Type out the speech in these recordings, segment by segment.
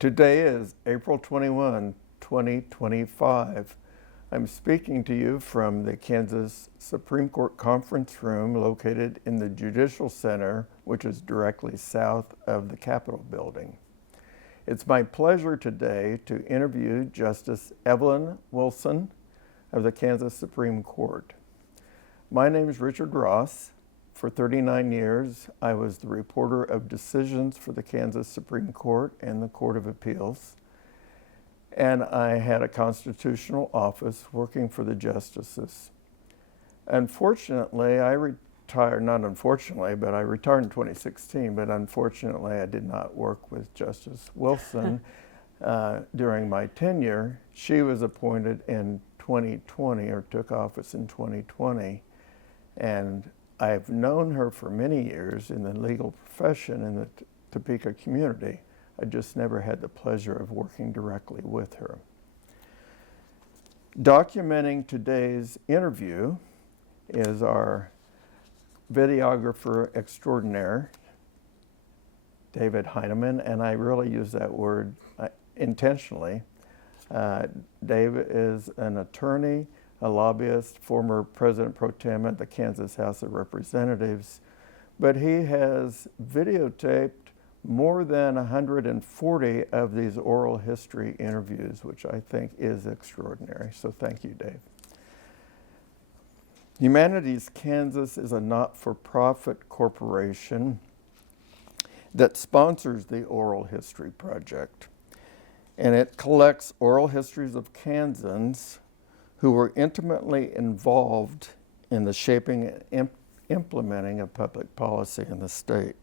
Today is April 21, 2025. I'm speaking to you from the Kansas Supreme Court Conference Room located in the Judicial Center, which is directly south of the Capitol building. It's my pleasure today to interview Justice Evelyn Wilson of the Kansas Supreme Court. My name is Richard Ross. For 39 years, I was the reporter of decisions for the Kansas Supreme Court and the Court of Appeals. And I had a constitutional office working for the justices. Unfortunately, I retired, not unfortunately, but I retired in 2016, but unfortunately I did not work with Justice Wilson during my tenure. She was appointed in 2020, or took office in 2020, and I've known her for many years in the legal profession in the Topeka community. I just never had the pleasure of working directly with her. Documenting today's interview is our videographer extraordinaire, David Heineman, and I really use that word intentionally. Dave is an attorney, a lobbyist, former President Pro Tem at the Kansas House of Representatives, but he has videotaped more than 140 of these oral history interviews, which I think is extraordinary. So thank you, Dave. Humanities Kansas is a not-for-profit corporation that sponsors the Oral History Project, and it collects oral histories of Kansans who were intimately involved in the shaping and implementing of public policy in the state.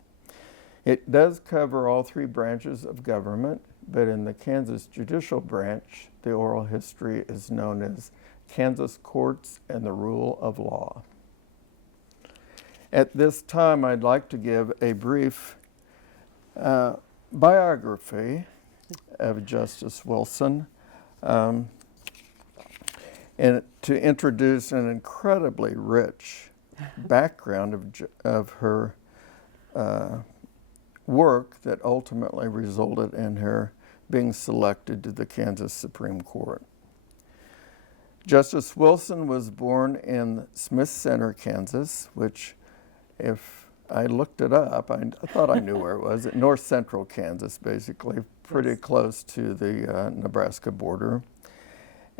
It does cover all three branches of government, but in the Kansas judicial branch, the oral history is known as Kansas Courts and the Rule of Law. At this time, I'd like to give a brief biography of Justice Wilson, and to introduce an incredibly rich background of her work that ultimately resulted in her being selected to the Kansas Supreme Court. Justice Wilson was born in Smith Center, Kansas, which, if I looked it up, I thought I knew where it was, north central Kansas, basically, pretty close to the Nebraska border.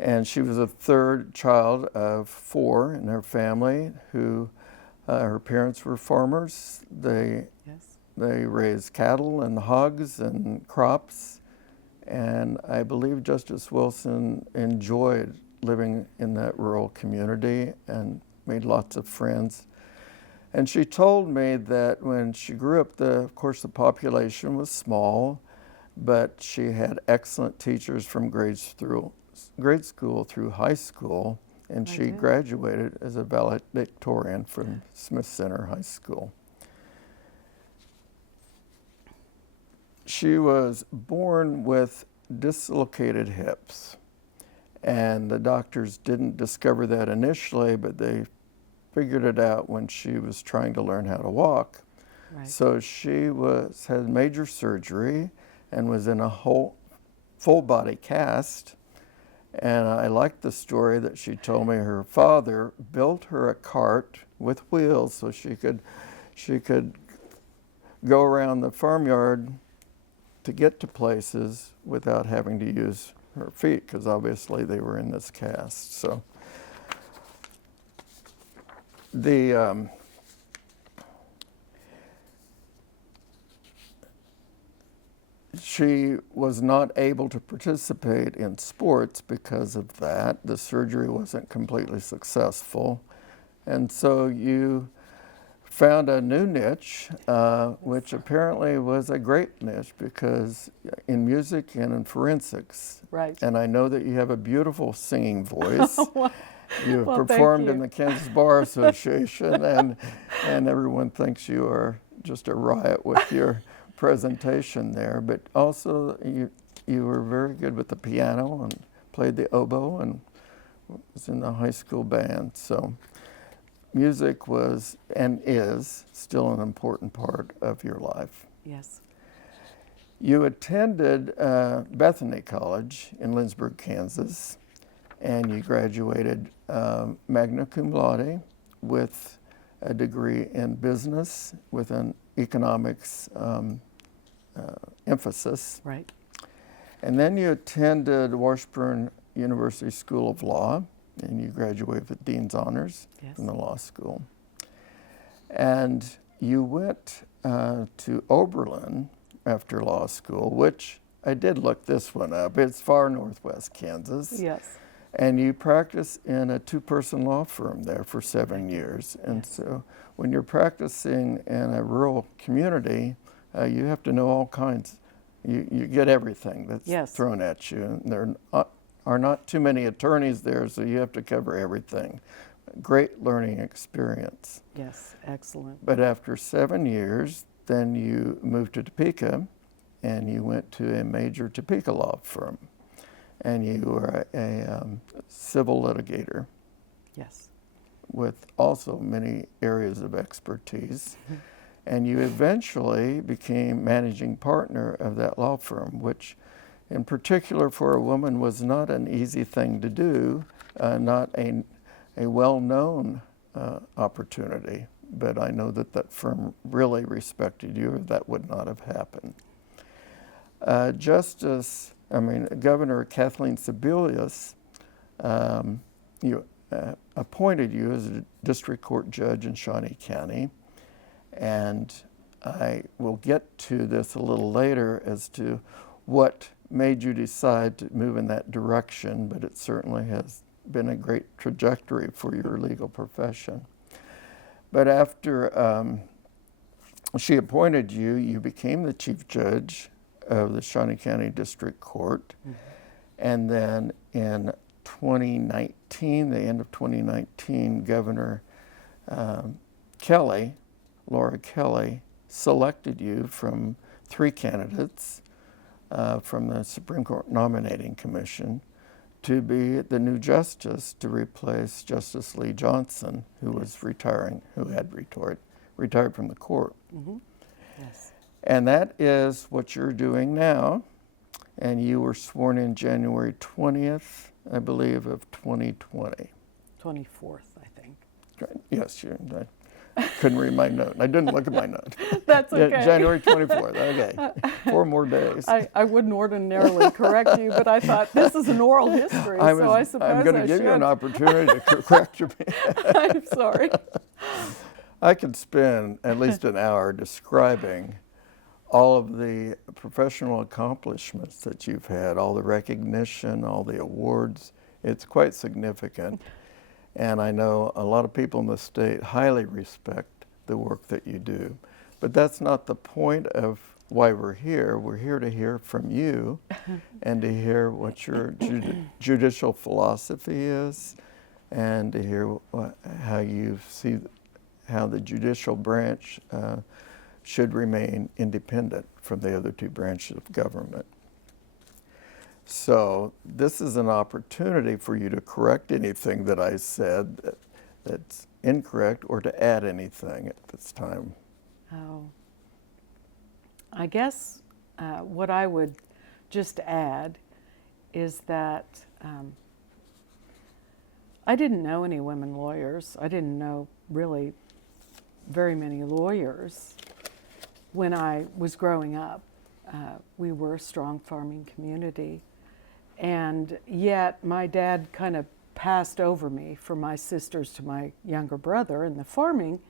And she was a third child of four in her family who, her parents were farmers. They raised cattle and hogs and crops. And I believe Justice Wilson enjoyed living in that rural community and made lots of friends. And she told me that when she grew up, of course, the population was small, but she had excellent teachers from grade school through high school, and she graduated as a valedictorian from Smith Center High School. She was born with dislocated hips, and the doctors didn't discover that initially, but they figured it out when she was trying to learn how to walk. Right. So she had major surgery and was in a full body cast. And I liked the story that she told me her father built her a cart with wheels so she could go around the farmyard to get to places without having to use her feet, because obviously they were in this cast. So she was not able to participate in sports because of that. The surgery wasn't completely successful. And so you found a new niche, which apparently was a great niche, because in music and in forensics. Right. And I know that you have a beautiful singing voice. You've well, performed in the Kansas Bar Association, and everyone thinks you are just a riot with your presentation there. But also you were very good with the piano and played the oboe and was in the high school band. So music was and is still an important part of your life. Yes. You attended Bethany College in Lindsborg, Kansas, and you graduated magna cum laude with a degree in business with an economics emphasis. Right. And then you attended Washburn University School of Law, and you graduated with Dean's Honors from the law school. And you went to Oberlin after law school, which I did look this one up. It's far northwest Kansas. Yes. And you practiced in a two-person law firm there for 7 years. And so when you're practicing in a rural community, you have to know all kinds. You get everything that's thrown at you. And there are not too many attorneys there, so you have to cover everything. Great learning experience. Yes, excellent. But after 7 years, then you moved to Topeka, and you went to a major Topeka law firm, and you were a civil litigator. Yes. With also many areas of expertise. And you eventually became managing partner of that law firm, which in particular for a woman was not an easy thing to do, not a well-known opportunity. But I know that that firm really respected you, or that would not have happened. Governor Kathleen Sebelius appointed you as a district court judge in Shawnee County. And I will get to this a little later as to what made you decide to move in that direction, but it certainly has been a great trajectory for your legal profession. But after she appointed you, you became the chief judge of the Shawnee County District Court. And then in 2019, the end of 2019, Governor Laura Kelly, selected you from 3 candidates from the Supreme Court Nominating Commission to be the new justice to replace Justice Lee Johnson, who was retiring, who had retired from the court. Yes. And that is what you're doing now. And you were sworn in January 20th, I believe, of 2020. 24th, I think. Yes, I couldn't read my note. I didn't look at my note. That's okay. Yeah, January 24th, okay. 4 more days. I wouldn't ordinarily correct you, but I thought this is an oral history, so I suppose I'm going to give you an opportunity to correct me. I'm sorry. I could spend at least an hour describing all of the professional accomplishments that you've had, all the recognition, all the awards. It's quite significant. And I know a lot of people in the state highly respect the work that you do. But that's not the point of why we're here. We're here to hear from you and to hear what your judicial philosophy is, and to hear how you see how the judicial branch should remain independent from the other 2 branches of government. So this is an opportunity for you to correct anything that I said that's incorrect, or to add anything at this time. Oh, I guess what I would just add is that I didn't know any women lawyers. I didn't know really very many lawyers when I was growing up. We were a strong farming community. And yet my dad kind of passed over me from my sisters to my younger brother in the farming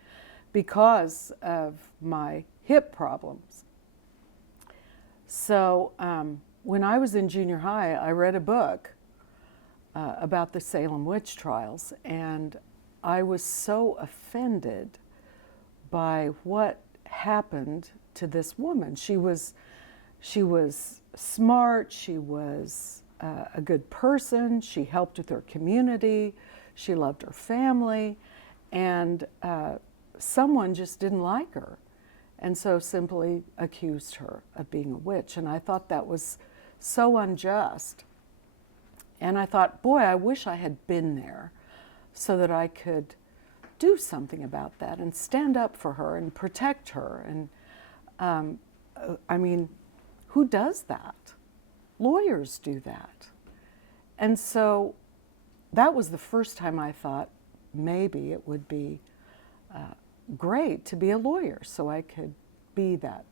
because of my hip problems. So when I was in junior high, I read a book about the Salem witch trials, and I was so offended by what happened to this woman. She was smart, she was a good person, she helped with her community, she loved her family, and someone just didn't like her, and so simply accused her of being a witch. And I thought that was so unjust. And I thought, boy, I wish I had been there so that I could do something about that and stand up for her and protect her. And who does that? Lawyers do that. And so that was the first time I thought maybe it would be great to be a lawyer so I could be that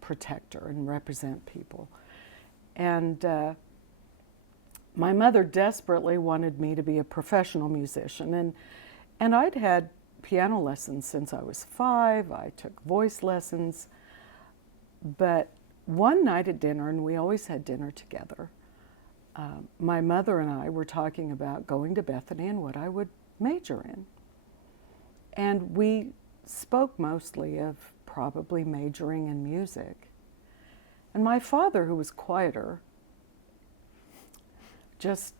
protector and represent people. And my mother desperately wanted me to be a professional musician. And I'd had piano lessons since I was 5. I took voice lessons. But one night at dinner, and we always had dinner together, my mother and I were talking about going to Bethany and what I would major in. And we spoke mostly of probably majoring in music. And my father, who was quieter, just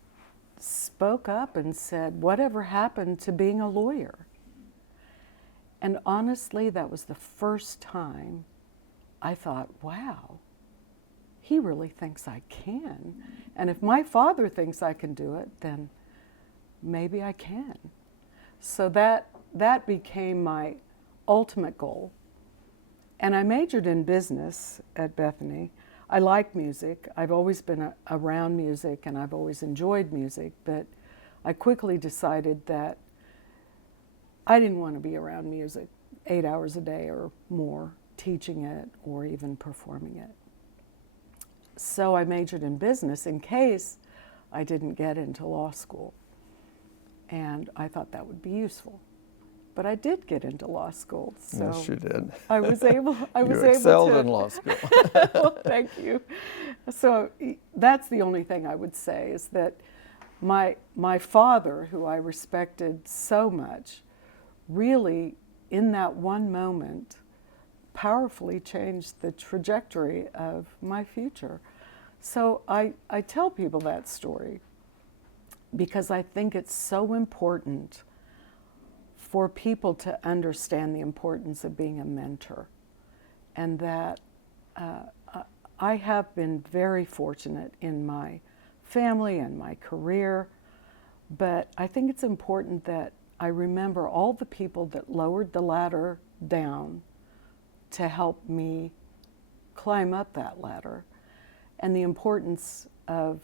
spoke up and said, "Whatever happened to being a lawyer?" And honestly, that was the first time I thought, wow, he really thinks I can. And if my father thinks I can do it, then maybe I can. So that became my ultimate goal. And I majored in business at Bethany. I like music. I've always been around music and I've always enjoyed music, but I quickly decided that I didn't want to be around music 8 hours a day or more, teaching it or even performing it. So I majored in business in case I didn't get into law school. And I thought that would be useful. But I did get into law school. So yes, you did. I was able You excelled in law school. Well, thank you. So that's the only thing I would say is that my father, who I respected so much, really in that one moment powerfully changed the trajectory of my future. So I tell people that story because I think it's so important for people to understand the importance of being a mentor, and that I have been very fortunate in my family and my career, but I think it's important that I remember all the people that lowered the ladder down to help me climb up that ladder, and the importance of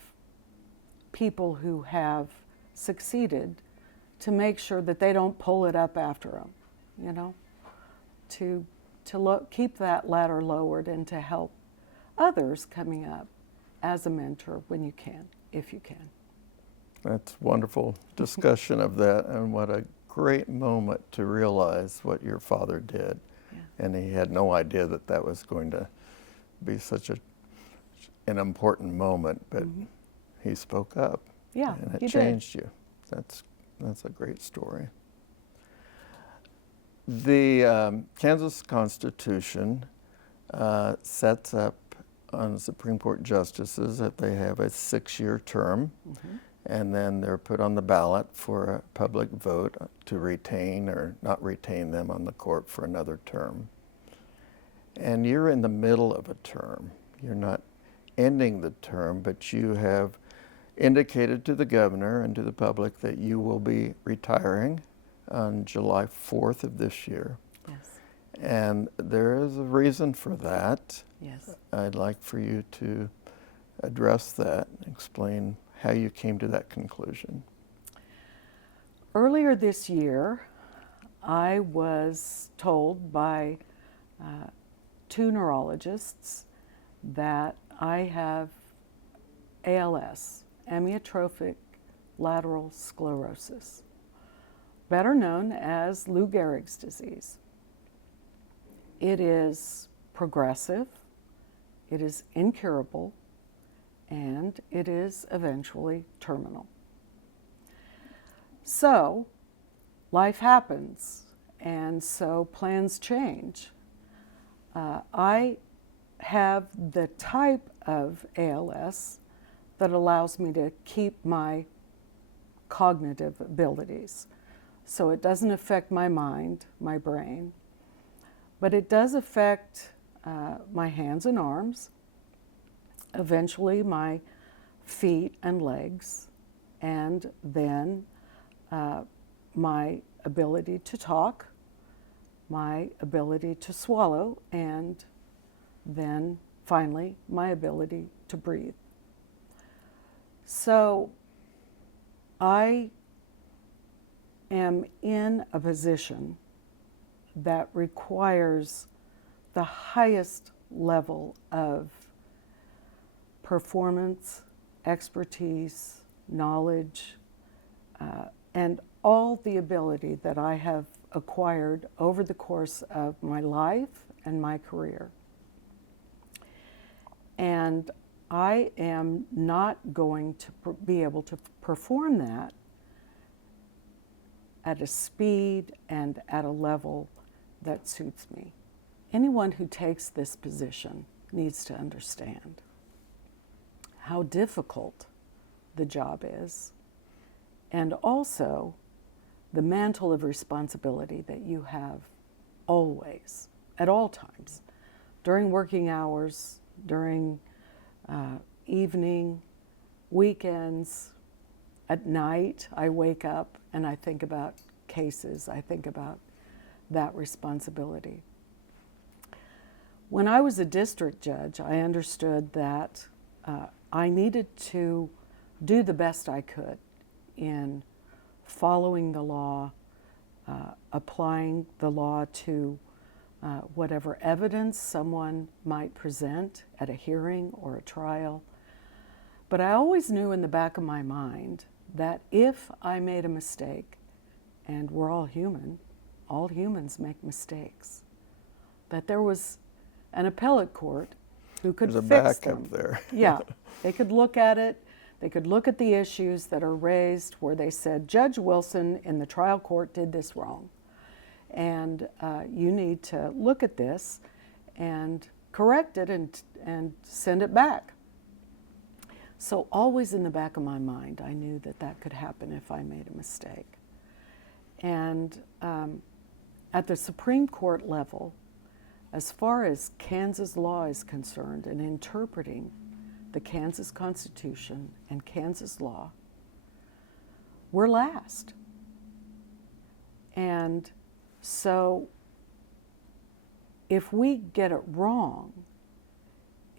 people who have succeeded to make sure that they don't pull it up after them, you know, to keep that ladder lowered and to help others coming up as a mentor when you can, if you can. That's wonderful discussion of that, and what a great moment to realize what your father did. Yeah. And he had no idea that that was going to be such an important moment, but he spoke up. Yeah, and it changed you. That's a great story. The Kansas Constitution sets up on Supreme Court justices that they have a 6-year term, and then they're put on the ballot for a public vote to retain or not retain them on the court for another term. And you're in the middle of a term. You're not ending the term, but you have indicated to the governor and to the public that you will be retiring on July 4th of this year. Yes. And there is a reason for that. Yes. I'd like for you to address that and explain how you came to that conclusion. Earlier this year, I was told by 2 neurologists that I have ALS, amyotrophic lateral sclerosis, better known as Lou Gehrig's disease. It is progressive, it is incurable, and it is eventually terminal. So, life happens, and so plans change. I have the type of ALS that allows me to keep my cognitive abilities. So it doesn't affect my mind, my brain, but it does affect my hands and arms, eventually my feet and legs, and then my ability to talk, my ability to swallow, and then finally, my ability to breathe. So I am in a position that requires the highest level of performance, expertise, knowledge, and all the ability that I have acquired over the course of my life and my career. And I am not going to be able to perform that at a speed and at a level that suits me. Anyone who takes this position needs to understand how difficult the job is, and also the mantle of responsibility that you have always, at all times, during working hours, during evening, weekends, at night. I wake up and I think about cases, I think about that responsibility. When I was a district judge, I understood that I needed to do the best I could in following the law, applying the law to whatever evidence someone might present at a hearing or a trial. But I always knew in the back of my mind that if I made a mistake, and we're all human, all humans make mistakes, that there was an appellate court who could There's a fix backup them. there. Yeah, they could look at it. They could look at the issues that are raised where they said, Judge Wilson in the trial court did this wrong. And you need to look at this and correct it and send it back. So always in the back of my mind, I knew that that could happen if I made a mistake. And at the Supreme Court level, as far as Kansas law is concerned and interpreting the Kansas Constitution and Kansas law, we're last. And so if we get it wrong,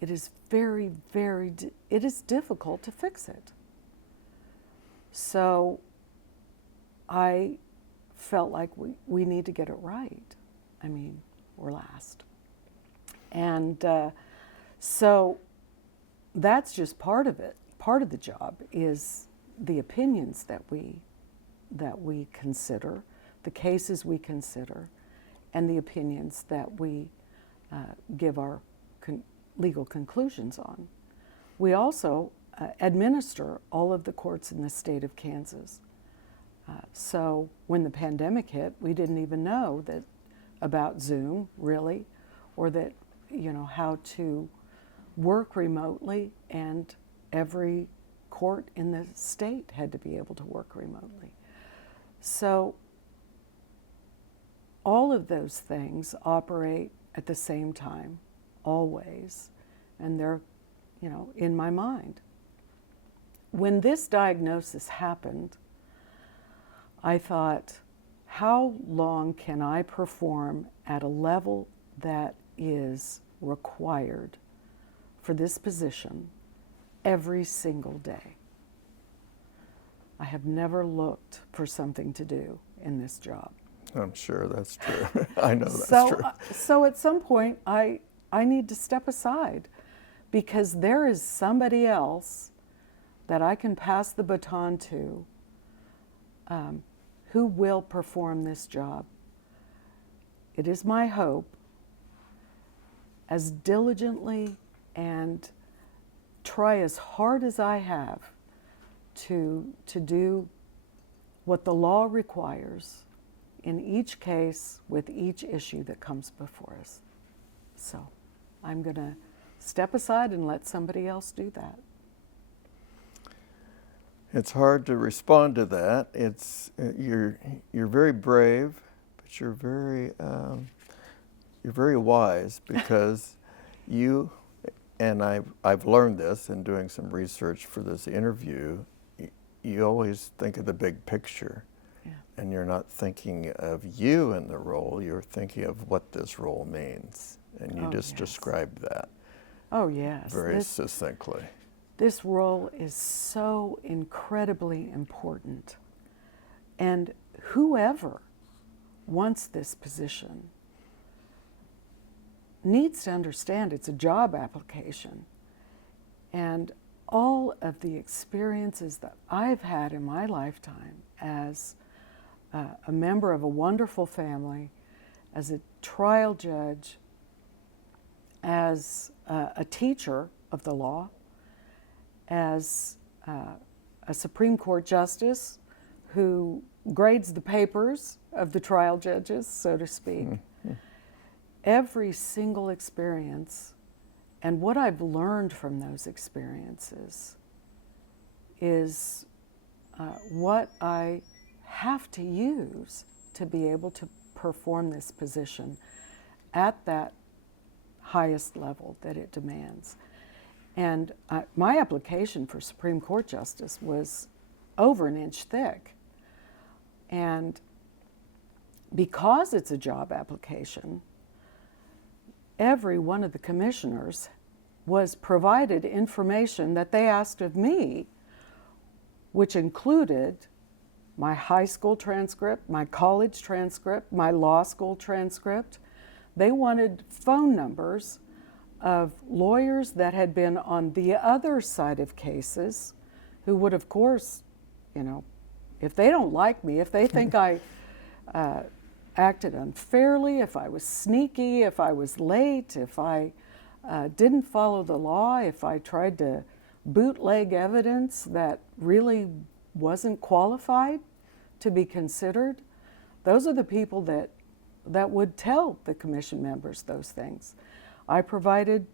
it is it is difficult to fix it. So I felt like we need to get it right. I mean, we're last. And so that's just part of it. Part of the job is the opinions that we consider, the cases we consider, and the opinions that we give our legal conclusions on. We also administer all of the courts in the state of Kansas. So when the pandemic hit, we didn't even know that about Zoom, really, or that, how to work remotely, and every court in the state had to be able to work remotely. So all of those things operate at the same time, always, and they're, in my mind. When this diagnosis happened, I thought, how long can I perform at a level that is required for this position every single day? I have never looked for something to do in this job. I'm sure that's true. I know that's true. So at some point, I need to step aside, because there is somebody else that I can pass the baton to who will perform this job. It is my hope, as diligently and try as hard as I have to do what the law requires in each case with each issue that comes before us. So I'm going to step aside and let somebody else do that. It's hard to respond to that. It's you're very brave, but you're very wise, because you, and I've learned this in doing some research for this interview. You always think of the big picture, yeah. And you're not thinking of you in the role. You're thinking of what this role means, and you described that. Oh, yes. very succinctly. This role is so incredibly important. And whoever wants this position needs to understand it's a job application. And all of the experiences that I've had in my lifetime as a member of a wonderful family, as a trial judge, as a teacher of the law, as a Supreme Court justice who grades the papers of the trial judges, so to speak. Mm-hmm. Every single experience and what I've learned from those experiences is what I have to use to be able to perform this position at that highest level that it demands. And my application for Supreme Court Justice was over an inch thick. And because it's a job application, every one of the commissioners was provided information that they asked of me, which included my high school transcript, my college transcript, my law school transcript. They wanted phone numbers of lawyers that had been on the other side of cases who would, of course, if they don't like me, if they think I acted unfairly, if I was sneaky, if I was late, if I didn't follow the law, if I tried to bootleg evidence that really wasn't qualified to be considered, those are the people that would tell the commission members those things. I provided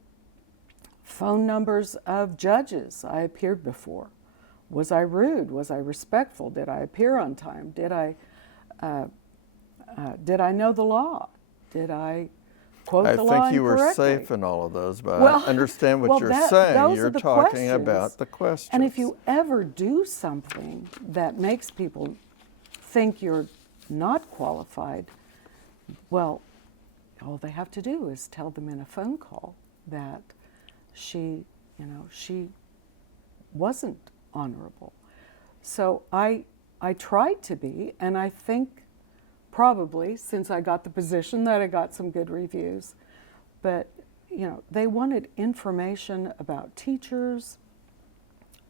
phone numbers of judges I appeared before. Was I rude? Was I respectful? Did I appear on time? Did I know the law? Did I quote the law incorrectly? I think you were safe in all of those, but I understand what you're saying. You're talking about the questions. And if you ever do something that makes people think you're not qualified, well, all they have to do is tell them in a phone call that she wasn't honorable. So I tried to be, and I think probably since I got the position that I got some good reviews. But they wanted information about teachers,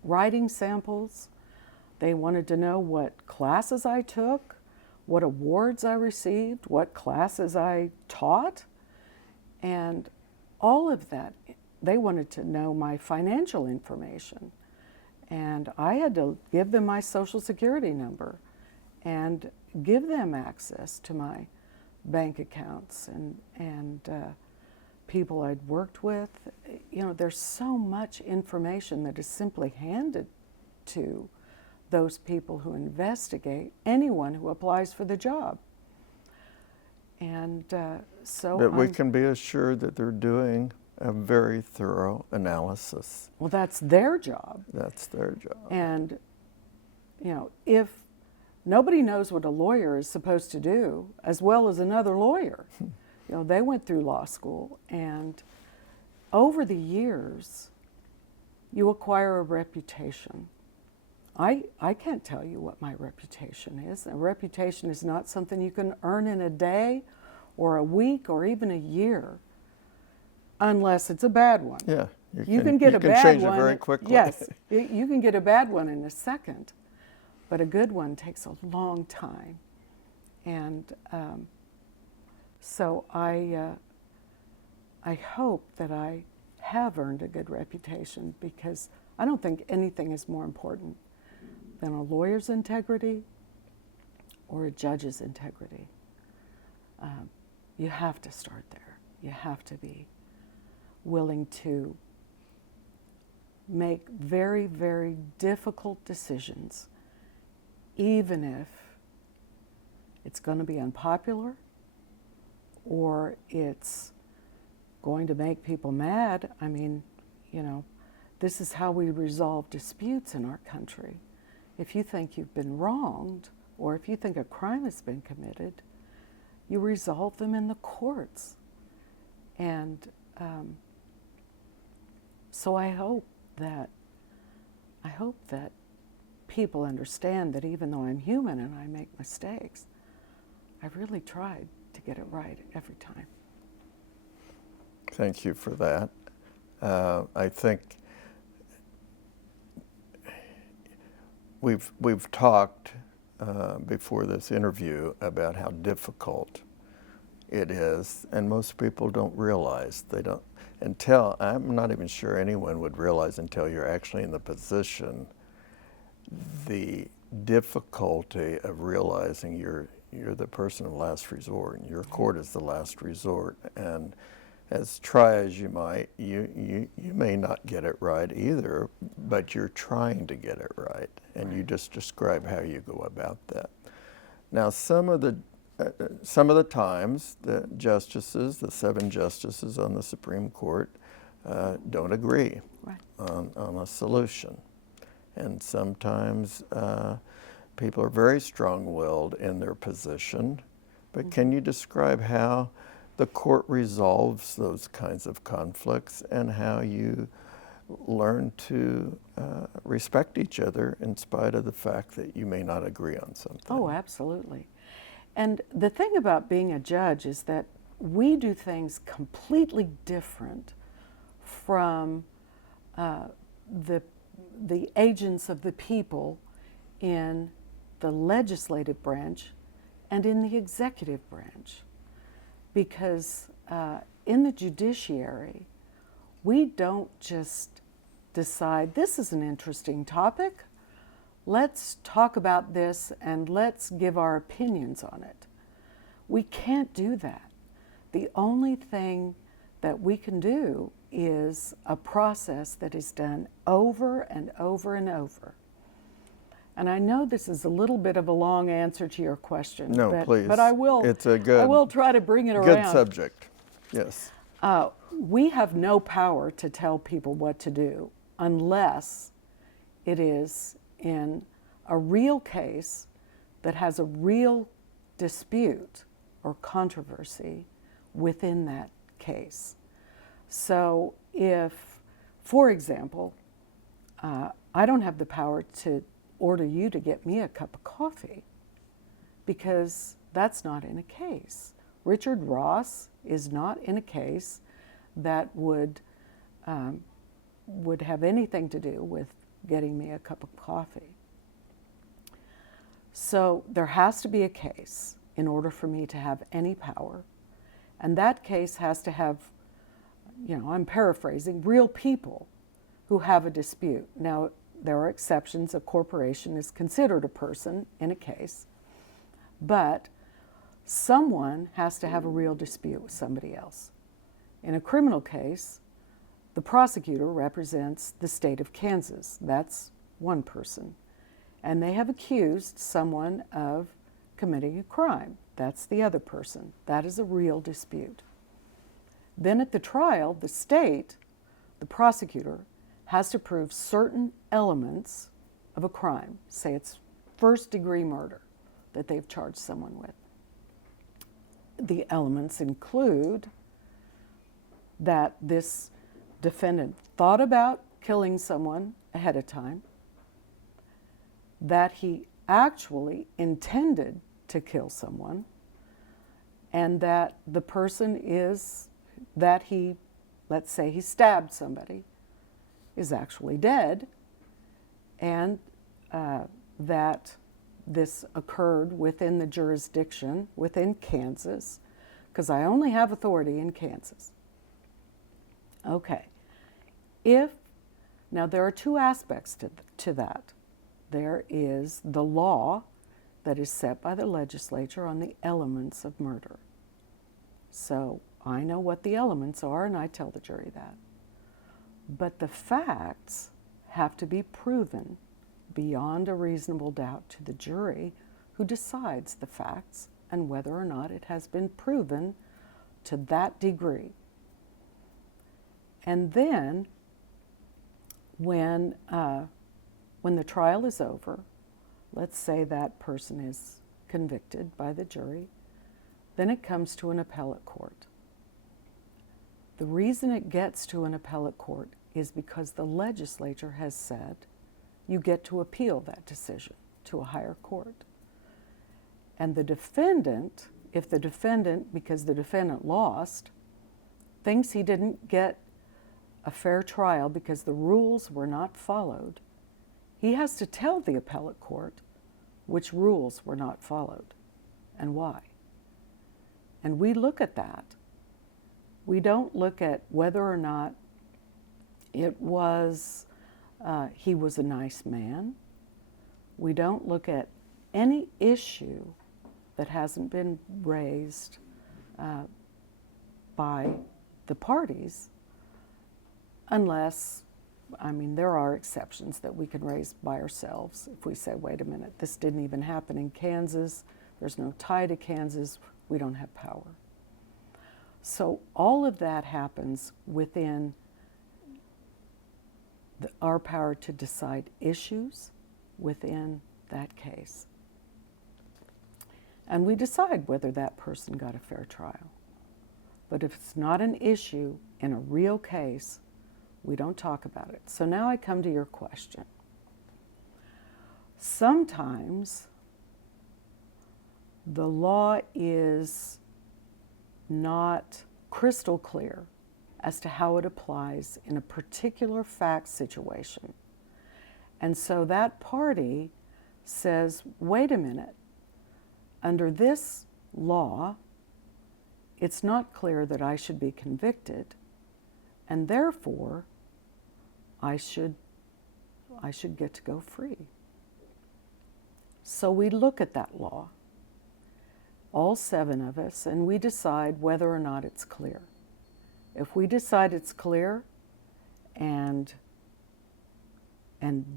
writing samples. They wanted to know what classes I took, what awards I received, what classes I taught, and all of that. They wanted to know my financial information. And I had to give them my Social Security number and give them access to my bank accounts and people I'd worked with. There's so much information that is simply handed to those people who investigate anyone who applies for the job. And But we can be assured that they're doing a very thorough analysis. Well, that's their job. That's their job. And, if nobody knows what a lawyer is supposed to do as well as another lawyer, they went through law school, and over the years, you acquire a reputation. I can't tell you what my reputation is. A reputation is not something you can earn in a day or a week or even a year, unless it's a bad one. Yeah, you can get a bad change one. It very quickly. Yes, you can get a bad one in a second, but a good one takes a long time. And so I hope that I have earned a good reputation, because I don't think anything is more important than a lawyer's integrity or a judge's integrity. You have to start there. You have to be willing to make very, very difficult decisions, even if it's going to be unpopular or it's going to make people mad. I mean, this is how we resolve disputes in our country. If you think you've been wronged, or if you think a crime has been committed, you resolve them in the courts. And So I hope that people understand that even though I'm human and I make mistakes, I've really tried to get it right every time. Thank you for that. I think we've talked before this interview about how difficult it is, and most people don't realize. They don't until, I'm not even sure anyone would realize until you're actually in the position, the difficulty of realizing you're the person of last resort, and your court is the last resort. And as try as you might, you may not get it right either, but you're trying to get it right, and you just describe how you go about that. Now, some of the times, the justices, the 7 justices on the Supreme Court, don't agree on a solution. And sometimes people are very strong-willed in their position. But can you describe how the court resolves those kinds of conflicts and how you learn to respect each other in spite of the fact that you may not agree on something? Oh, absolutely. And the thing about being a judge is that we do things completely different from the agents of the people in the legislative branch and in the executive branch. Because in the judiciary, we don't just decide, this is an interesting topic, let's talk about this and let's give our opinions on it. We can't do that. The only thing that we can do is a process that is done over and over and over. And I know this is a little bit of a long answer to your question. No, please. But I will. It's a good. I will try to bring it around. Good subject. Yes. We have no power to tell people what to do unless it is in a real case that has a real dispute or controversy within that case. So if, for example, I don't have the power to order you to get me a cup of coffee because that's not in a case. Richard Ross is not in a case that would have anything to do with getting me a cup of coffee. So there has to be a case in order for me to have any power. And that case has to have, I'm paraphrasing, real people who have a dispute. Now, there are exceptions. A corporation is considered a person in a case, but someone has to have a real dispute with somebody else. In a criminal case, the prosecutor represents the state of Kansas. That's one person. And they have accused someone of committing a crime. That's the other person. That is a real dispute. Then at the trial, the state, the prosecutor, has to prove certain elements of a crime. Say it's first-degree murder that they've charged someone with. The elements include that this defendant thought about killing someone ahead of time, that he actually intended to kill someone, and that the person that he, let's say he stabbed somebody, is actually dead, and that this occurred within the jurisdiction, within Kansas, because I only have authority in Kansas. Okay. Now there are 2 aspects to that. There is the law that is set by the legislature on the elements of murder. So I know what the elements are, and I tell the jury that. But the facts have to be proven beyond a reasonable doubt to the jury, who decides the facts and whether or not it has been proven to that degree. And then when the trial is over, let's say that person is convicted by the jury, then it comes to an appellate court. The reason it gets to an appellate court is because the legislature has said you get to appeal that decision to a higher court. And the defendant, if the defendant, because the defendant lost, thinks he didn't get a fair trial because the rules were not followed, he has to tell the appellate court which rules were not followed and why. And we look at that. We don't look at whether or not it was, he was a nice man. We don't look at any issue that hasn't been raised by the parties, unless, there are exceptions that we can raise by ourselves. If we say, wait a minute, this didn't even happen in Kansas, there's no tie to Kansas, we don't have power. So all of that happens within our power to decide issues within that case. And we decide whether that person got a fair trial. But if it's not an issue in a real case, we don't talk about it. So now I come to your question. Sometimes the law is not crystal clear as to how it applies in a particular fact situation. And so that party says, wait a minute, under this law, it's not clear that I should be convicted, and therefore I should get to go free. So we look at that law, all 7 of us, and we decide whether or not it's clear. If we decide it's clear and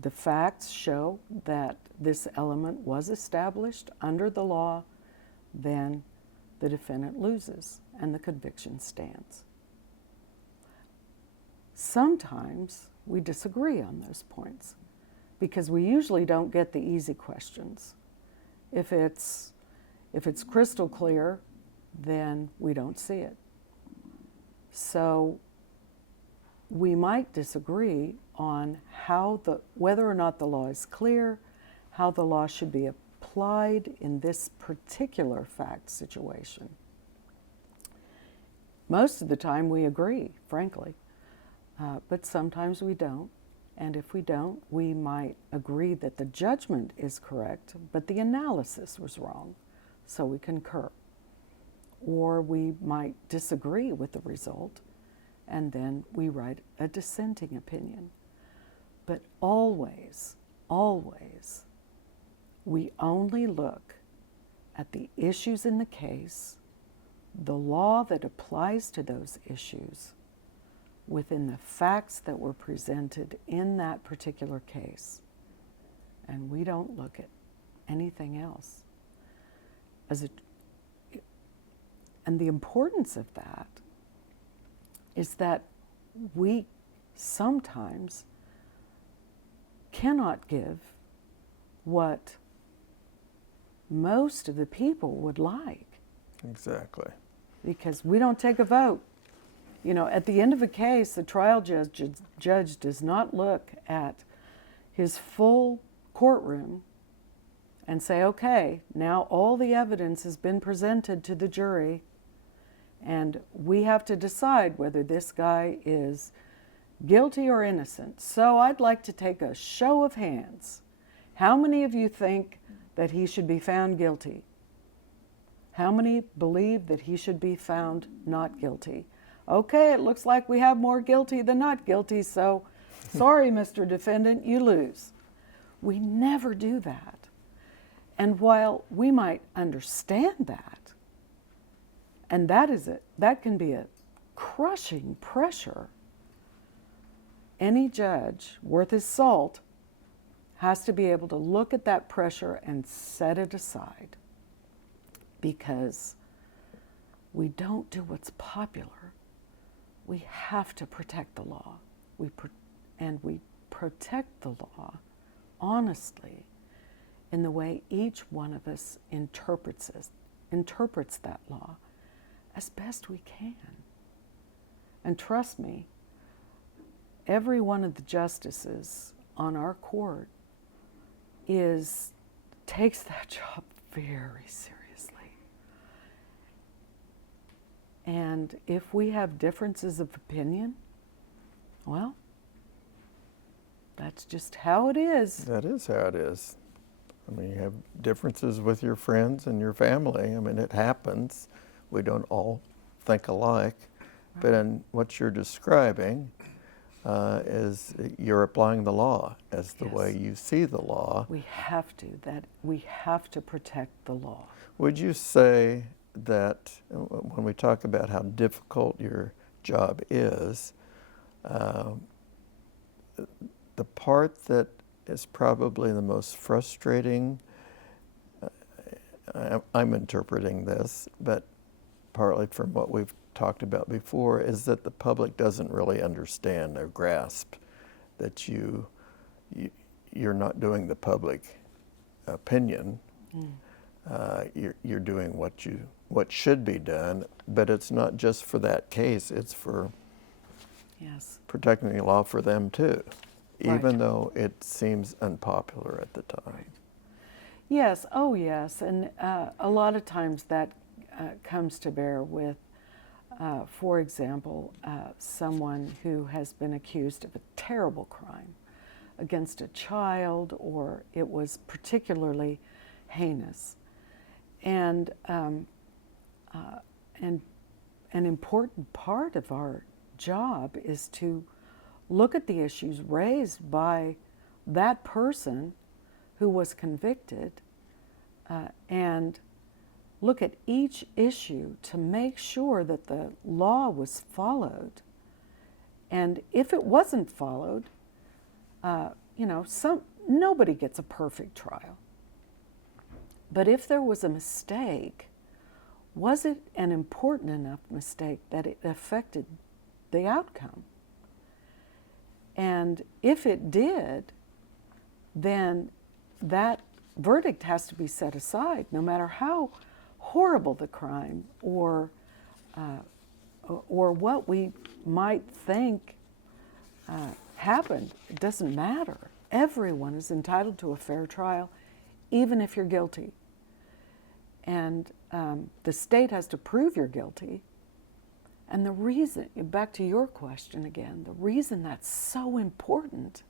the facts show that this element was established under the law, then the defendant loses and the conviction stands. Sometimes we disagree on those points because we usually don't get the easy questions. If it's crystal clear, then we don't see it. So we might disagree on whether or not the law is clear, how the law should be applied in this particular fact situation. Most of the time we agree, frankly, but sometimes we don't. And if we don't, we might agree that the judgment is correct, but the analysis was wrong, so we concur. Or we might disagree with the result, and then we write a dissenting opinion. But always, always, we only look at the issues in the case, the law that applies to those issues, within the facts that were presented in that particular case. And we don't look at anything else. And the importance of that is that we sometimes cannot give what most of the people would like. Exactly. Because we don't take a vote. At the end of a case, the trial judge does not look at his full courtroom and say, okay, now all the evidence has been presented to the jury, and we have to decide whether this guy is guilty or innocent. So I'd like to take a show of hands. How many of you think that he should be found guilty? How many believe that he should be found not guilty? Okay, it looks like we have more guilty than not guilty, so sorry, Mr. Defendant, you lose. We never do that. And while we might understand that, and that can be a crushing pressure, any judge worth his salt has to be able to look at that pressure and set it aside, because we don't do what's popular. We have to protect the law. We protect the law honestly in the way each one of us interprets that law as best we can. And trust me, every one of the justices on our court takes that job very seriously. And if we have differences of opinion, well, that's just how it is. That is how it is. I mean, you have differences with your friends and your family. I mean, it happens. We don't all think alike. Right. But in what you're describing is you're applying the law as the way you see the law. We have to protect the law. Would you say that when we talk about how difficult your job is, the part that is probably the most frustrating, I'm interpreting this, but partly from what we've talked about before, is that the public doesn't really understand or grasp that you're not doing the public opinion. You're doing what should be done, but it's not just for that case, it's for protecting the law for them too, even though it seems unpopular at the time. Right. Yes, oh yes, and a lot of times that comes to bear with, for example, someone who has been accused of a terrible crime against a child, or it was particularly heinous. And an important part of our job is to look at the issues raised by that person who was convicted and look at each issue to make sure that the law was followed. And if it wasn't followed, nobody gets a perfect trial. But if there was a mistake, was it an important enough mistake that it affected the outcome? And if it did, then that verdict has to be set aside, no matter how horrible the crime or what we might think happened. It doesn't matter. Everyone is entitled to a fair trial, even if you're guilty. And the state has to prove you're guilty. And the reason, back to your question again, the reason that's so important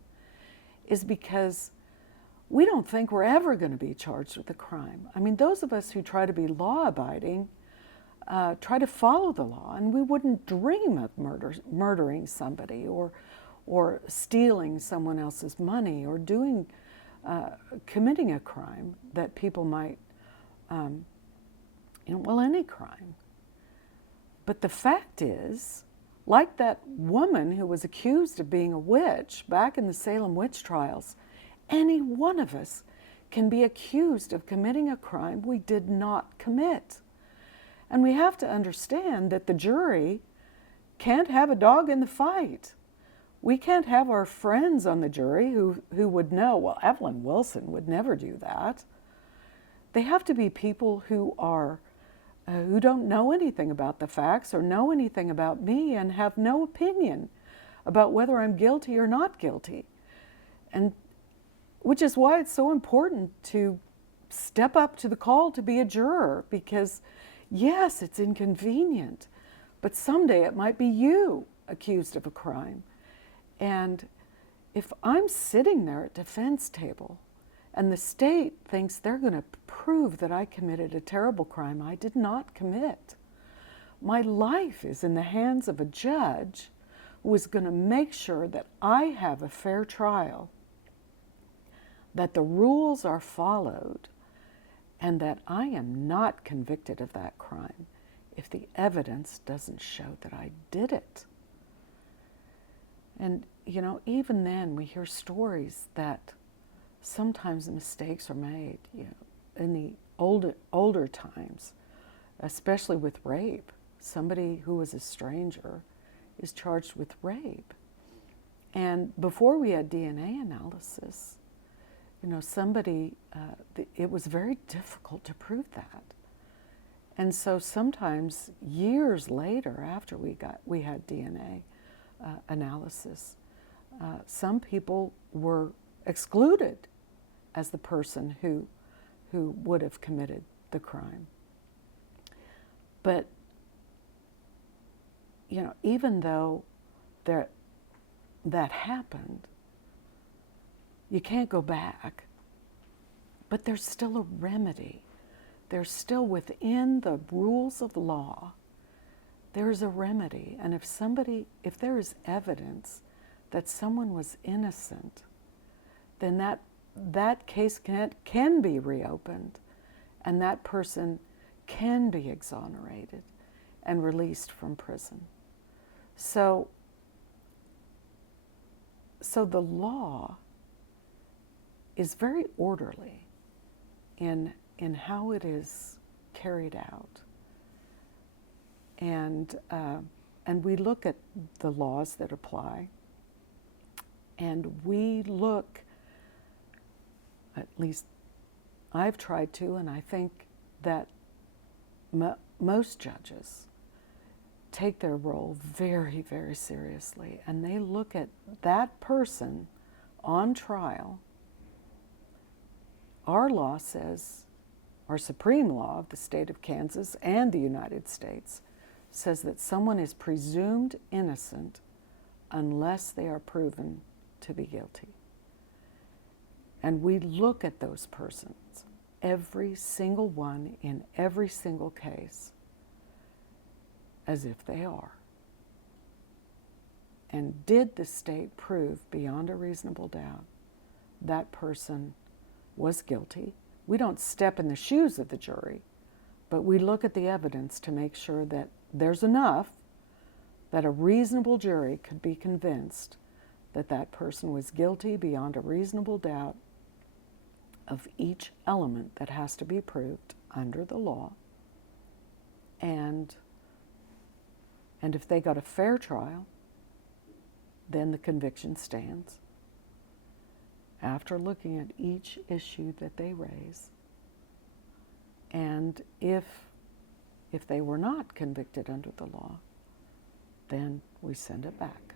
is because we don't think we're ever going to be charged with a crime. I mean, those of us who try to be law-abiding try to follow the law, and we wouldn't dream of murdering somebody or stealing someone else's money or committing a crime that people might, any crime. But the fact is, like that woman who was accused of being a witch back in the Salem witch trials, any one of us can be accused of committing a crime we did not commit. And we have to understand that the jury can't have a dog in the fight. We can't have our friends on the jury who would know, well, Evelyn Wilson would never do that. They have to be people who don't know anything about the facts or know anything about me and have no opinion about whether I'm guilty or not guilty. And which is why it's so important to step up to the call to be a juror, because yes, it's inconvenient, but someday it might be you accused of a crime. And if I'm sitting there at defense table and the state thinks they're going to prove that I committed a terrible crime I did not commit, my life is in the hands of a judge who is going to make sure that I have a fair trial, that the rules are followed, and that I am not convicted of that crime if the evidence doesn't show that I did it. And, even then we hear stories that sometimes mistakes are made, in the older times, especially with rape. Somebody who was a stranger is charged with rape. And before we had DNA analysis, it was very difficult to prove that. And so sometimes years later, after we had DNA analysis, some people were excluded as the person who would have committed the crime. But, you know, even though that happened, you can't go back. But there's still a remedy. There's still, within the rules of law, there's a remedy. And if there is evidence that someone was innocent, then that case can be reopened, and that person can be exonerated and released from prison. So the law is very orderly in how it is carried out. And we look at the laws that apply, and we look, at least I've tried to, and I think that most judges take their role very, very seriously, and they look at that person on trial. Our law says, our supreme law of the state of Kansas and the United States says that someone is presumed innocent unless they are proven to be guilty. And we look at those persons, every single one in every single case, as if they are. And did the state prove beyond a reasonable doubt that person was guilty? We don't step in the shoes of the jury, but we look at the evidence to make sure that there's enough that a reasonable jury could be convinced that that person was guilty beyond a reasonable doubt of each element that has to be proved under the law. And if they got a fair trial, then the conviction stands. After looking at each issue that they raise, and if they were not convicted under the law, then we send it back.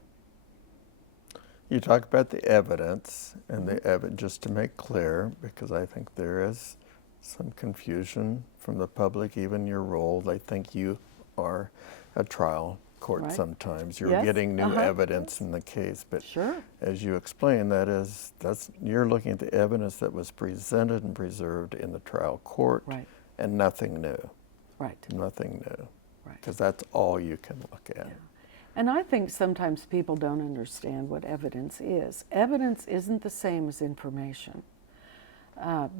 You talk about the evidence, and just to make clear, because I think there is some confusion from the public, even your role. They think you are a trial court sometimes. You're getting new evidence in the case, but as you explain, you're looking at the evidence that was presented and preserved in the trial court, and nothing new. Nothing new. Because that's all you can look at. Yeah. And I think sometimes people don't understand what evidence is. Evidence isn't the same as information,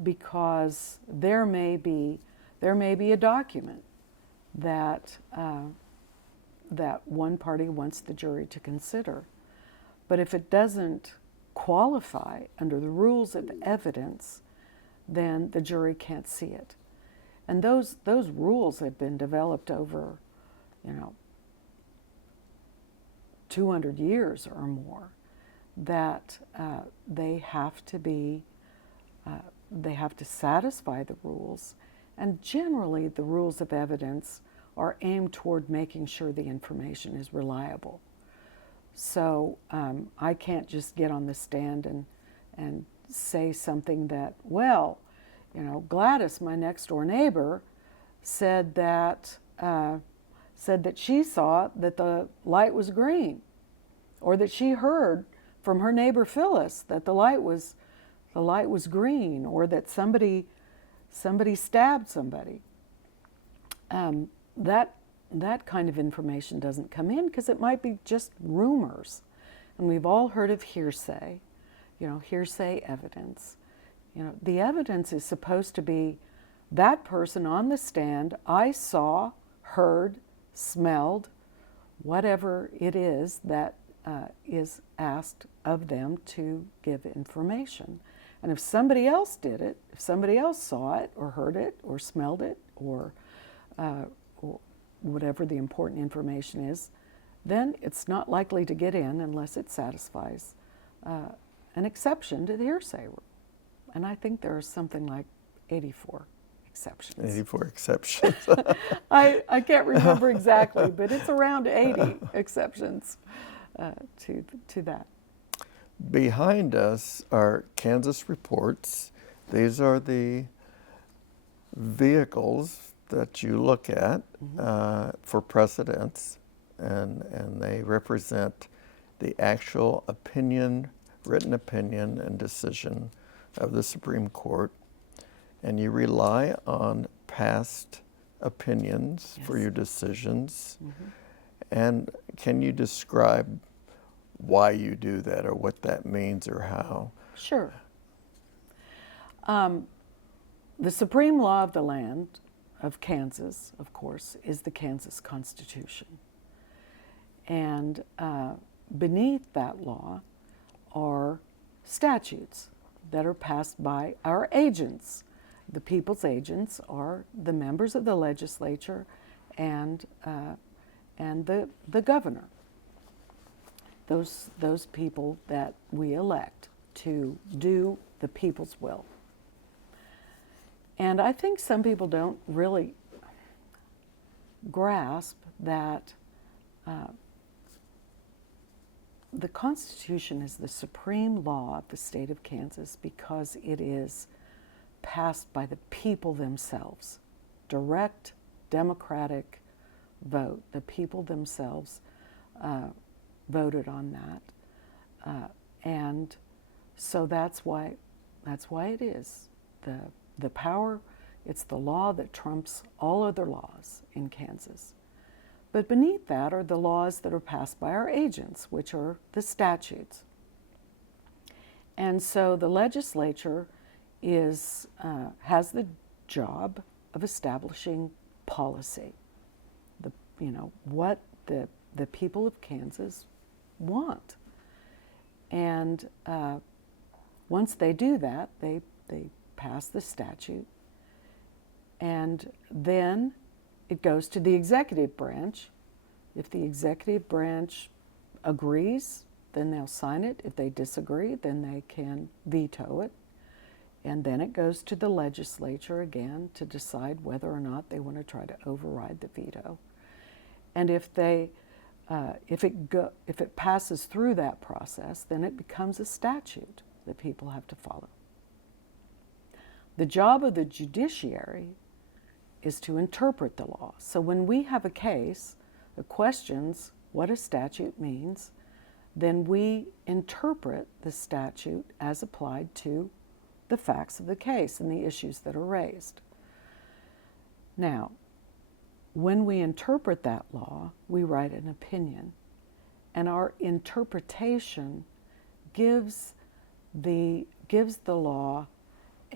because there may be a document that one party wants the jury to consider, but if it doesn't qualify under the rules of evidence, then the jury can't see it. And those rules have been developed over, 200 years or more, that they have to satisfy the rules, and generally the rules of evidence are aimed toward making sure the information is reliable. So I can't just get on the stand and say something that, Gladys, my next door neighbor, said that she saw that the light was green, or that she heard from her neighbor Phyllis that the light was green, or that somebody stabbed somebody. That kind of information doesn't come in because it might be just rumors. And we've all heard of hearsay, hearsay evidence. The evidence is supposed to be that person on the stand, I saw, heard, smelled, whatever it is that is asked of them to give information. And if somebody else did it, if somebody else saw it or heard it or smelled it or whatever the important information is, then it's not likely to get in unless it satisfies an exception to the hearsay rule. And I think there are something like 84 exceptions. 84 exceptions. I can't remember exactly, but it's around 80 exceptions to that. Behind us are Kansas reports. These are the vehicles that you look at for precedents, and they represent the actual opinion, written opinion and decision of the Supreme Court. And you rely on past opinions for your decisions. And can you describe why you do that, or what that means, or how? Sure. The supreme law of the land of Kansas, of course, is the Kansas Constitution. And beneath that law are statutes that are passed by our agents. The people's agents are the members of the legislature and the governor. Those people that we elect to do the people's will. And I think some people don't really grasp that the Constitution is the supreme law of the state of Kansas because it is passed by the people themselves. Direct democratic vote. The people themselves voted on that. And so that's why it is. The power, it's the law that trumps all other laws in Kansas. But beneath that are the laws that are passed by our agents, which are the statutes. And so the legislature has the job of establishing policy, what the people of Kansas want. And once they do that, they pass the statute, and then it goes to the executive branch. If the executive branch agrees, then they'll sign it. If they disagree, then they can veto it. And then it goes to the legislature again to decide whether or not they want to try to override the veto. And if it passes through that process, then it becomes a statute that people have to follow. The job of the judiciary is to interpret the law. So when we have a case that questions what a statute means, then we interpret the statute as applied to the facts of the case and the issues that are raised. Now, when we interpret that law, we write an opinion, and our interpretation gives the law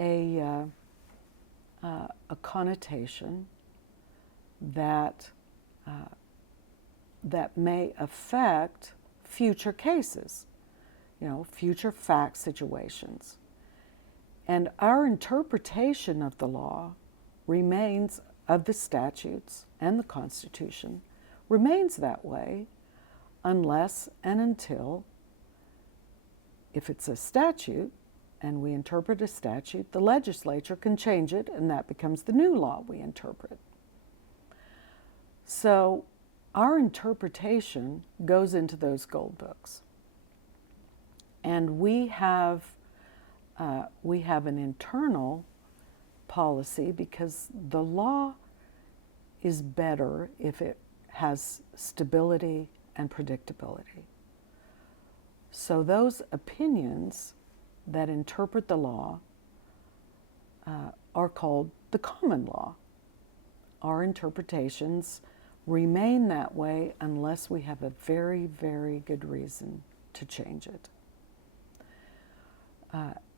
a connotation that may affect future cases, future fact situations. And our interpretation of the law remains, of the statutes and the Constitution, remains that way unless and until, if it's a statute, and we interpret a statute, the legislature can change it, and that becomes the new law we interpret. So our interpretation goes into those gold books. And we have an internal policy because the law is better if it has stability and predictability. So those opinions that interpret the law are called the common law. Our interpretations remain that way unless we have a very, very good reason to change it.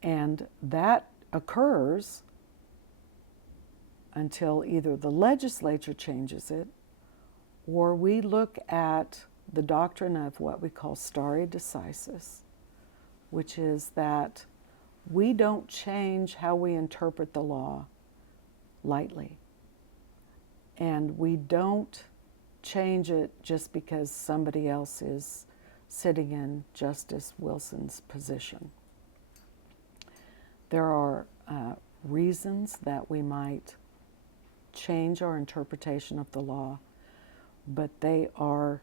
And that occurs until either the legislature changes it or we look at the doctrine of what we call stare decisis, which is that we don't change how we interpret the law lightly. And we don't change it just because somebody else is sitting in Justice Wilson's position. There are reasons that we might change our interpretation of the law, but they're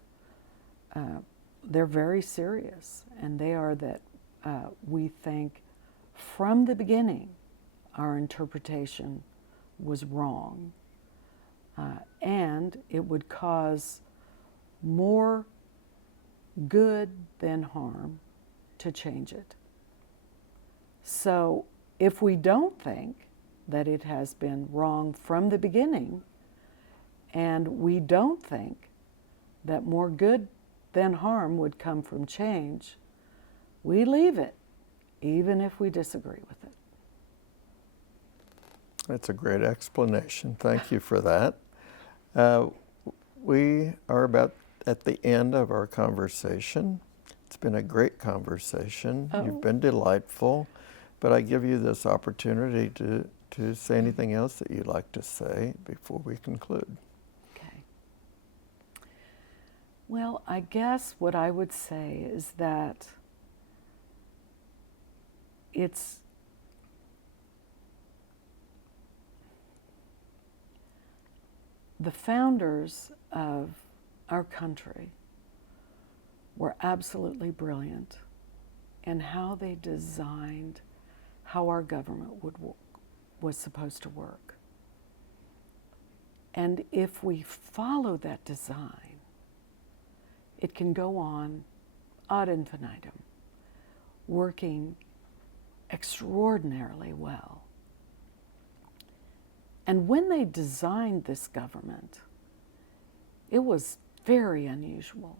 very serious, and they are that we think from the beginning our interpretation was wrong, and it would cause more good than harm to change it. So if we don't think that it has been wrong from the beginning, and we don't think that more good than harm would come from change, we leave it, even if we disagree with it. That's a great explanation. Thank you for that. We are about at the end of our conversation. It's been a great conversation. Oh. You've been delightful, but I give you this opportunity to say anything else that you'd like to say before we conclude. Okay. Well, I guess what I would say is that it's the founders of our country were absolutely brilliant in how they designed how our government was supposed to work. And if we follow that design, it can go on ad infinitum, working extraordinarily well. And when they designed this government, it was very unusual.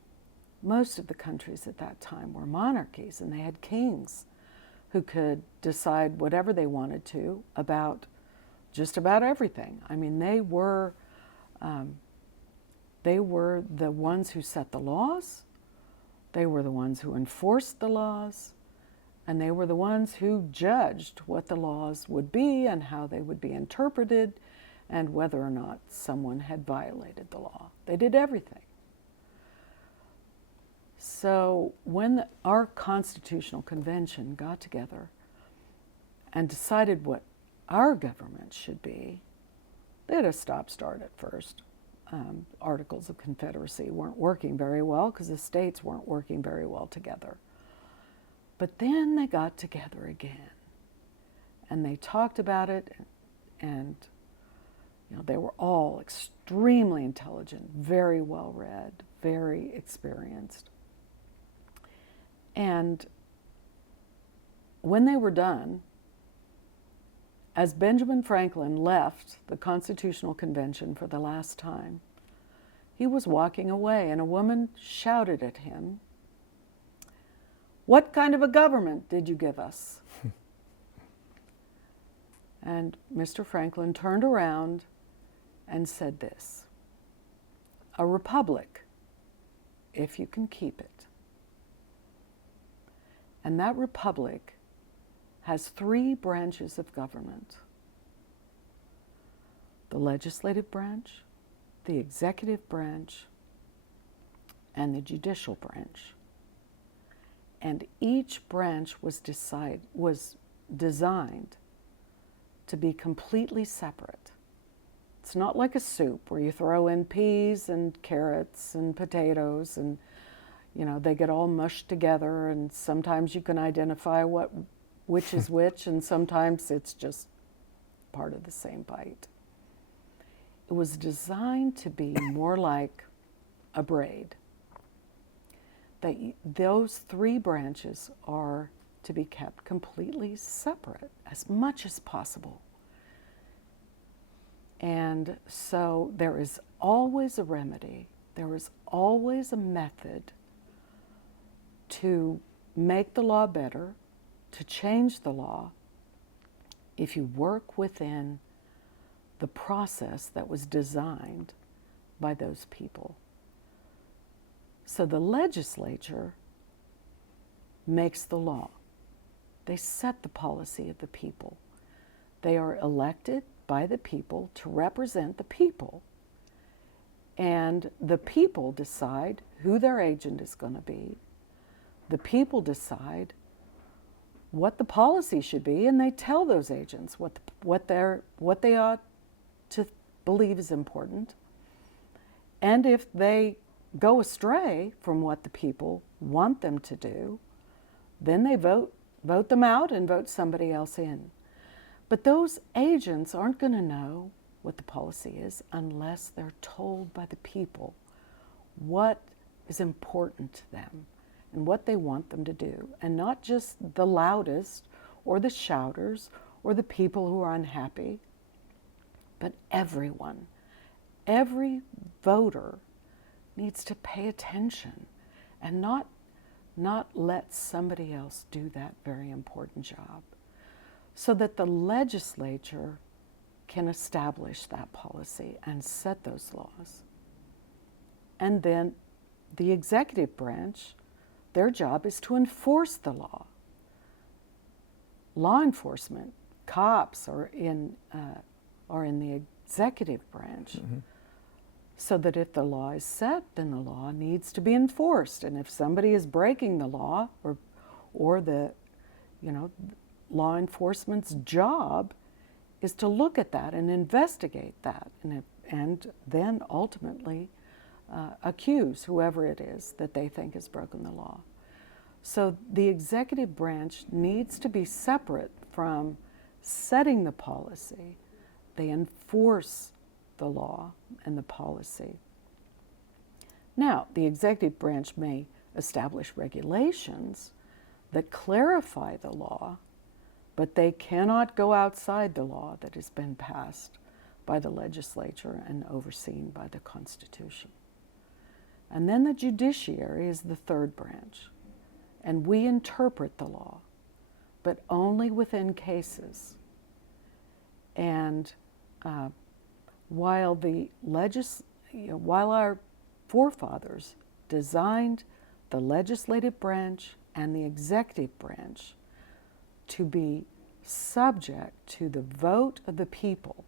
Most of the countries at that time were monarchies, and they had kings who could decide whatever they wanted to about just about everything. I mean, they were the ones who set the laws, they were the ones who enforced the laws, and they were the ones who judged what the laws would be and how they would be interpreted and whether or not someone had violated the law. They did everything. So when our Constitutional Convention got together and decided what our government should be, they had a stop-start at first. Articles of Confederacy weren't working very well because the states weren't working very well together. But then they got together again, and they talked about it, and they were all extremely intelligent, very well read, very experienced. And when they were done, as Benjamin Franklin left the Constitutional Convention for the last time, he was walking away, and a woman shouted at him, "What kind of a government did you give us?" And Mr. Franklin turned around and said this, "A republic, if you can keep it." And that republic has 3 branches of government: the legislative branch, the executive branch, and the judicial branch. And each branch was designed to be completely separate. It's not like a soup where you throw in peas and carrots and potatoes and they get all mushed together, and sometimes you can identify which is which, and sometimes it's just part of the same bite. It was designed to be more like a braid. Those 3 branches are to be kept completely separate as much as possible. And so there is always a remedy, there is always a method to make the law better, to change the law, if you work within the process that was designed by those people. So the legislature makes the law. They set the policy of the people. They are elected by the people to represent the people. And the people decide who their agent is going to be. The people decide what the policy should be, and they tell those agents what they ought to believe is important. And if they go astray from what the people want them to do, then they vote vote them out and vote somebody else in. But those agents aren't going to know what the policy is unless they're told by the people what is important to them and what they want them to do, and not just the loudest or the shouters or the people who are unhappy, but everyone. Every voter needs to pay attention and not let somebody else do that very important job, so that the legislature can establish that policy and set those laws. And then the executive branch, their job is to enforce the law. Law enforcement, cops are in the executive branch, so that if the law is set, then the law needs to be enforced. And if somebody is breaking the law, or the, law enforcement's job is to look at that and investigate that, and then ultimately accuse whoever it is that they think has broken the law. So the executive branch needs to be separate from setting the policy. They enforce the law and the policy. Now, the executive branch may establish regulations that clarify the law, but they cannot go outside the law that has been passed by the legislature and overseen by the Constitution. And then the judiciary is the third branch, and we interpret the law, but only within cases. And while our forefathers designed the legislative branch and the executive branch to be subject to the vote of the people,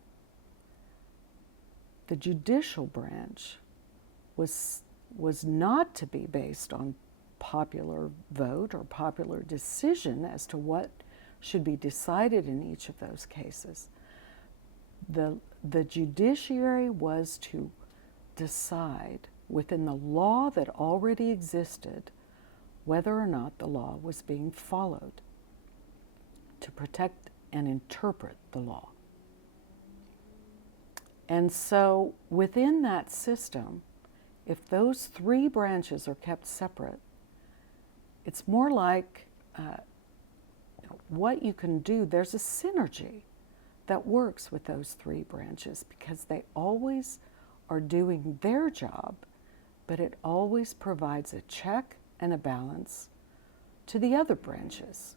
the judicial branch was not to be based on popular vote or popular decision as to what should be decided in each of those cases. The judiciary was to decide within the law that already existed whether or not the law was being followed, to protect and interpret the law. And so within that system, if those three branches are kept separate, it's more like what you can do. There's a synergy that works with those three branches because they always are doing their job, but it always provides a check and a balance to the other branches,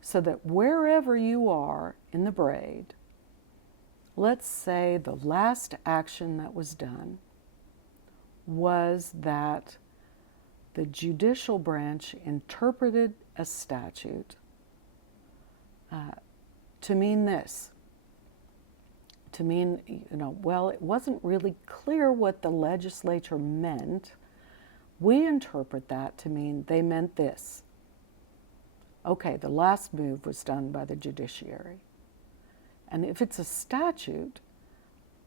so that wherever you are in the braid, let's say the last action that was done was that the judicial branch interpreted a statute to mean this. To mean, well, it wasn't really clear what the legislature meant. We interpret that to mean they meant this. Okay, the last move was done by the judiciary. And if it's a statute,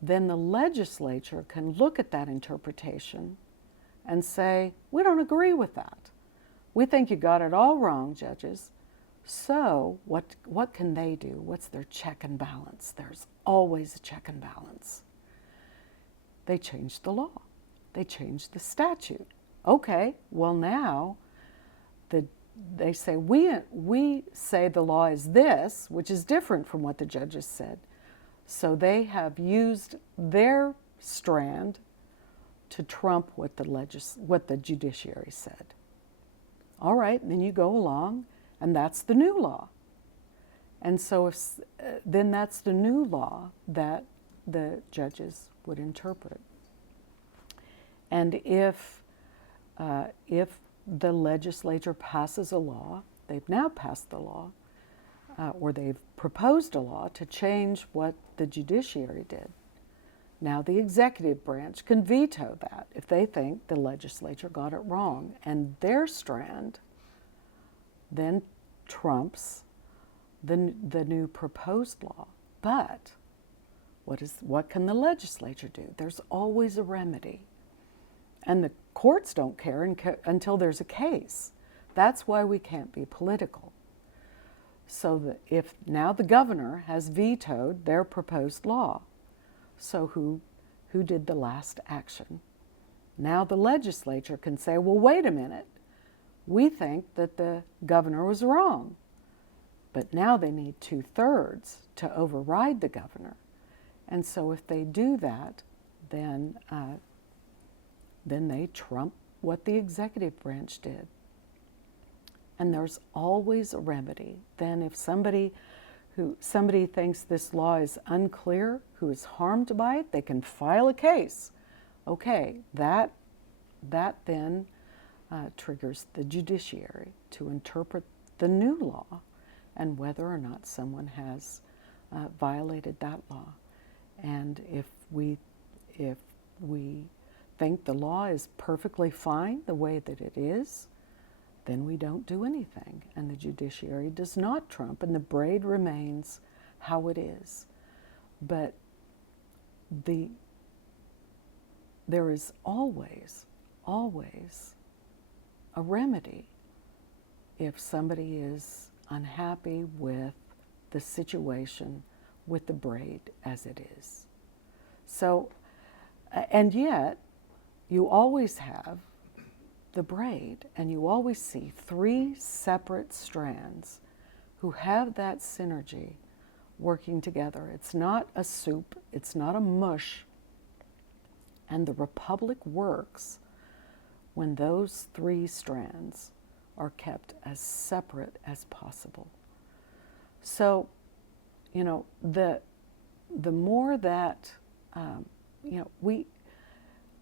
then the legislature can look at that interpretation and say, we don't agree with that. We think you got it all wrong, judges. So what can they do? What's their check and balance? There's always a check and balance. They changed the law. They changed the statute. Okay, well now they say, we say the law is this, which is different from what the judges said. So they have used their strand to trump what the judiciary said. All right, then you go along, and that's the new law. And so then that's the new law that the judges would interpret. And if the legislature passes a law, they've now passed the law, or they've proposed a law to change what the judiciary did. Now the executive branch can veto that if they think the legislature got it wrong, and their strand then trumps the new proposed law. But what can the legislature do? There's always a remedy. And the courts don't care until there's a case. That's why we can't be political. So that if now the governor has vetoed their proposed law, so who did the last action? Now the legislature can say, well, wait a minute. We think that the governor was wrong. But now they need 2/3 to override the governor. And so if they do that, then they trump what the executive branch did. And there's always a remedy. Then if somebody thinks this law is unclear, who is harmed by it, they can file a case. Okay, that then triggers the judiciary to interpret the new law and whether or not someone has violated that law. And if we think the law is perfectly fine the way that it is, then we don't do anything, and the judiciary does not trump, and the braid remains how it is. But there is always a remedy if somebody is unhappy with the situation, with the braid as it is. So, and yet, you always have the braid, and you always see 3 separate strands who have that synergy working together. It's not a soup, it's not a mush, and the republic works when those 3 strands are kept as separate as possible. So, you know, the more that,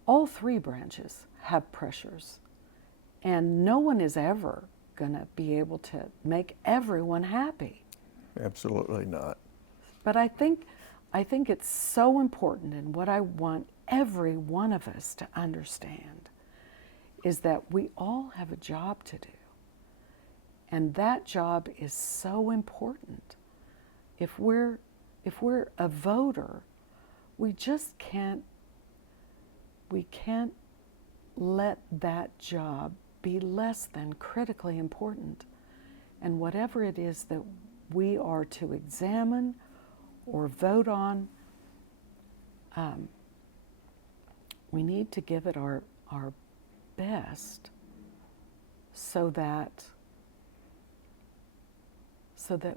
all 3 branches have pressures, and no one is ever going to be able to make everyone happy. Absolutely not. But I think it's so important, and what I want every one of us to understand is that we all have a job to do. And that job is so important. If we're a voter, we can't let that job be less than critically important. And whatever it is that we are to examine or vote on, we need to give it our best so that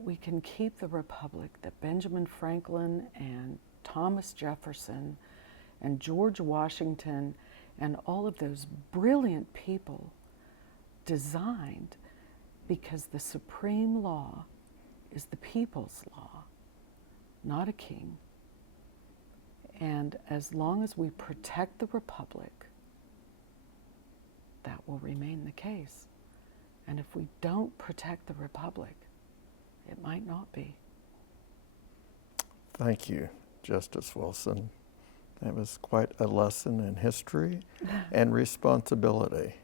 we can keep the republic that Benjamin Franklin and Thomas Jefferson and George Washington and all of those brilliant people designed, because the supreme law is the people's law, not a king. And as long as we protect the republic, that will remain the case. And if we don't protect the republic, it might not be. Thank you, Justice Wilson. That was quite a lesson in history and responsibility.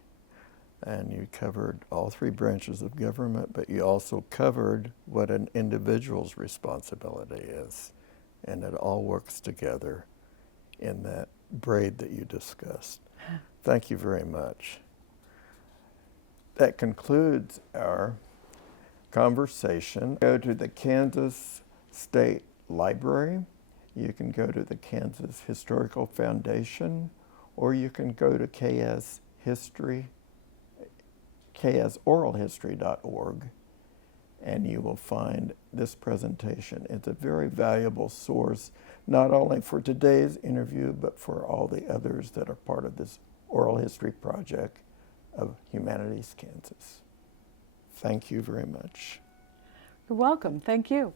And you covered all 3 branches of government, but you also covered what an individual's responsibility is. And it all works together in that braid that you discussed. Thank you very much. That concludes our conversation. Go to the Kansas State Library. You can go to the Kansas Historical Foundation, or you can go to ksoralhistory.org, and you will find this presentation. It's a very valuable source, not only for today's interview, but for all the others that are part of this oral history project of Humanities Kansas. Thank you very much. You're welcome. Thank you.